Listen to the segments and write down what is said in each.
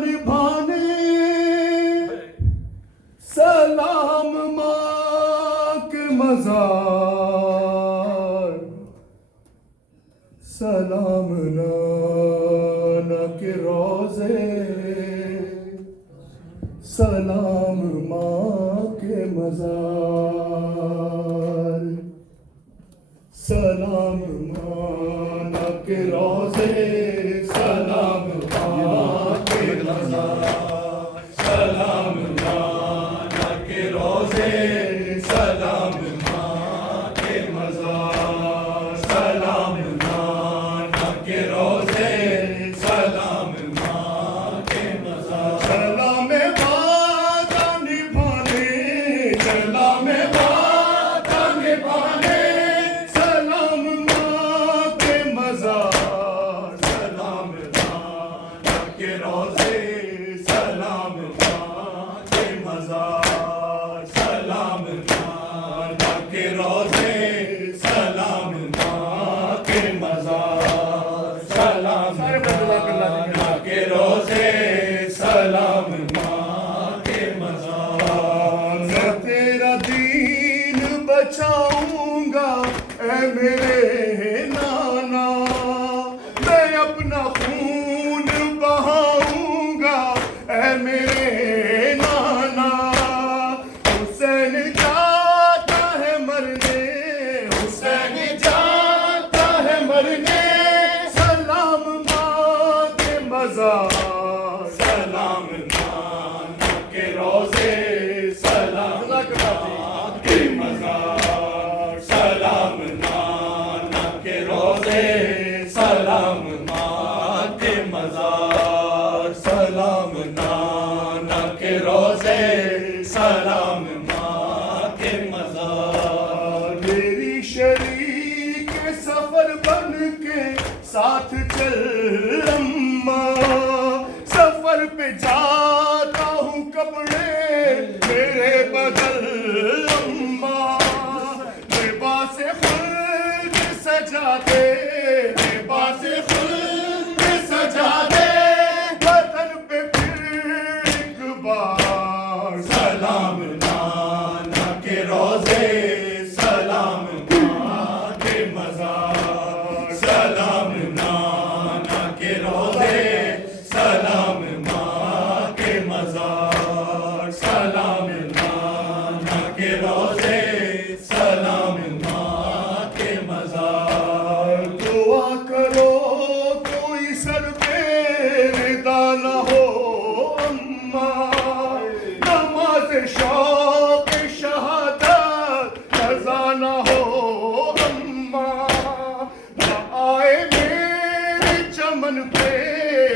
نبھانے سلام ماں کے مزار، سلام نانا کے روزے، سلام ماں کے مزار، سلام نانا کے روزے، سلام ماں کے مزار، سلام نانا کے روزے، سلام ماں کے مزار، سلام نانا کے روزے، سلام ماں کے مزار، سلام وعدہ نبھانے، سلام وعدہ نبھانے، سلام ماں کے مزار، سلام نانا کے روزے، سلام ماں کے مزار، سلام نانا کے روزے، سلام ماں کے مزار، سلام نانا کے روزے، سلام ماں کے مزار، میں تیرا دین بچاؤں گا اے میرے نانا، میں اپنا خون بہاؤں گا اے میرے نانا، حسین جاتا ہے مرنے، حسین جاتا ہے مرنے، سلام ماں کے مزار، سلام نانا کے روزے، سلام ماں کے مزار، سلام نانا کے روزے، سلام ماں کے مزار، سلام نانا کے روزے، سلام ماں کے مزار، میری شریک سفر بن کے ساتھ چل اماں، سفر پہ جاتا ہوں کپڑے میرے بدل اماں، لباس خلد سجا دے، لباس خلد سجا دے، وطن پہ پھر ایک بار، سلام نانا کے روزے، سلام ماں کے مزار، سلام نانا کے روزے، سلام ماں کے مزار، سلام نانا کے روزے، سلام ماں کے مزار، دعا کرو کوئی سر پہ ردا نہ ہو اماں، نماز شوق شہادت قضا نہ ہو اماں، نہ آئے میرے چمن پہ،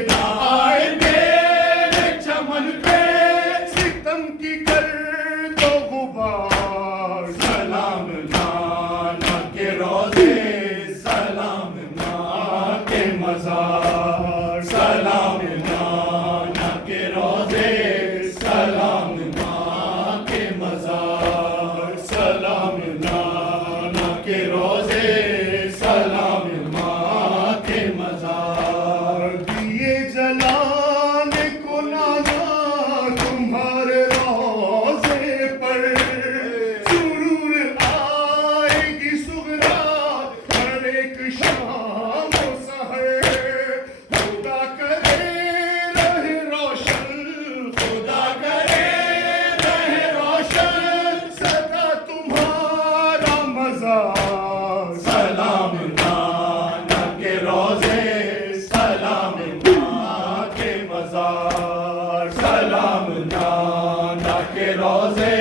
نہ آئے میرے چمن پہ ستم کی کر دو غبار، سلام نانا کے روزے، سلام ماں کے مزار، سلام نانا کے روزے، سلام ماں کے مزار، سلام نانا کے روزے، سلام ماں کے مزار، دیے جلانے کو نانا تمہارے روزے پر، سرور آئے گی سغرا ہر ایک شام و سحر، خدا کرے رہے روشن، خدا کرے رہے روشن سدا تمہارا مزار، سلام نانا کے روزے، سلام ماں کے مزار، سلام نانا کے روزے،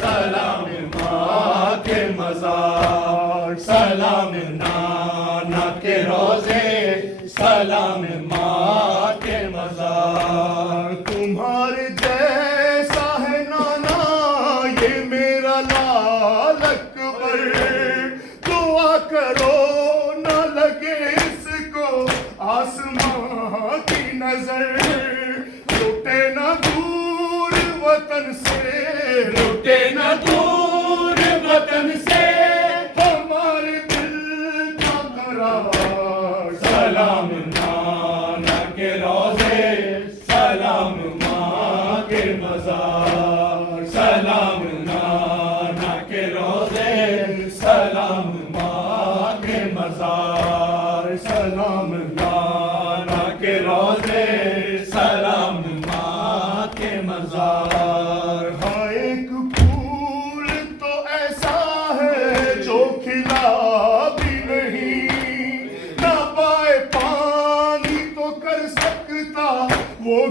سلام ماں کے مزار، سلام نانا کے روزے، سلام ماں کے مزار، تمہارے جیسا ہے نانا یہ میرا لال اکبر، دعا کرو نہ لگے اس کو آسمان کی نظر، لٹے نہ دور وطن سے، لٹے نہ دور وطن سے ہمارے دل کا قرار، سلام نانا کے روزے، سلام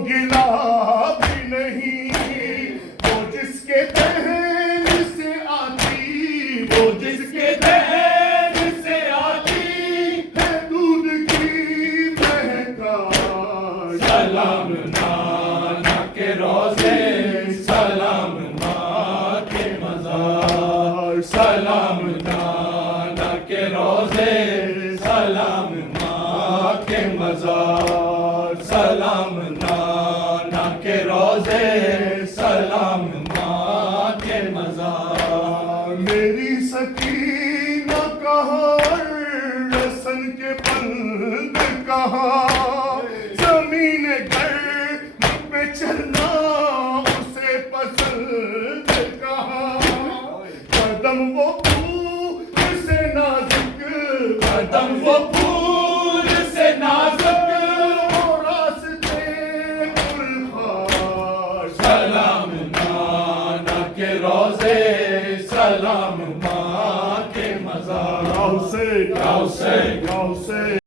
گلا بھی نہیں، وہ جس کے دہن سے آتی، وہ جس کے دہن سے آتی ہے دودھ کی مہکاش۔ سلام نانا کے روزے، سلام ماں کے مزار، سلام نانا کے روزے، سلام ماں کے مزار، سلام نانا کے روزے، سلام ماں کے مزار۔ میری سکینہ کہاں، رسن کے بند کہاں، زمین گرد پہ چلنا اسے پسند کہاں، قدم وہ پھول سے نازک، قدم وہ پھول سے نازک، وہ راستے گلخار۔ سلام نانا کے روزے، سلام ماں کے مزار۔ غوث، غوث، غوث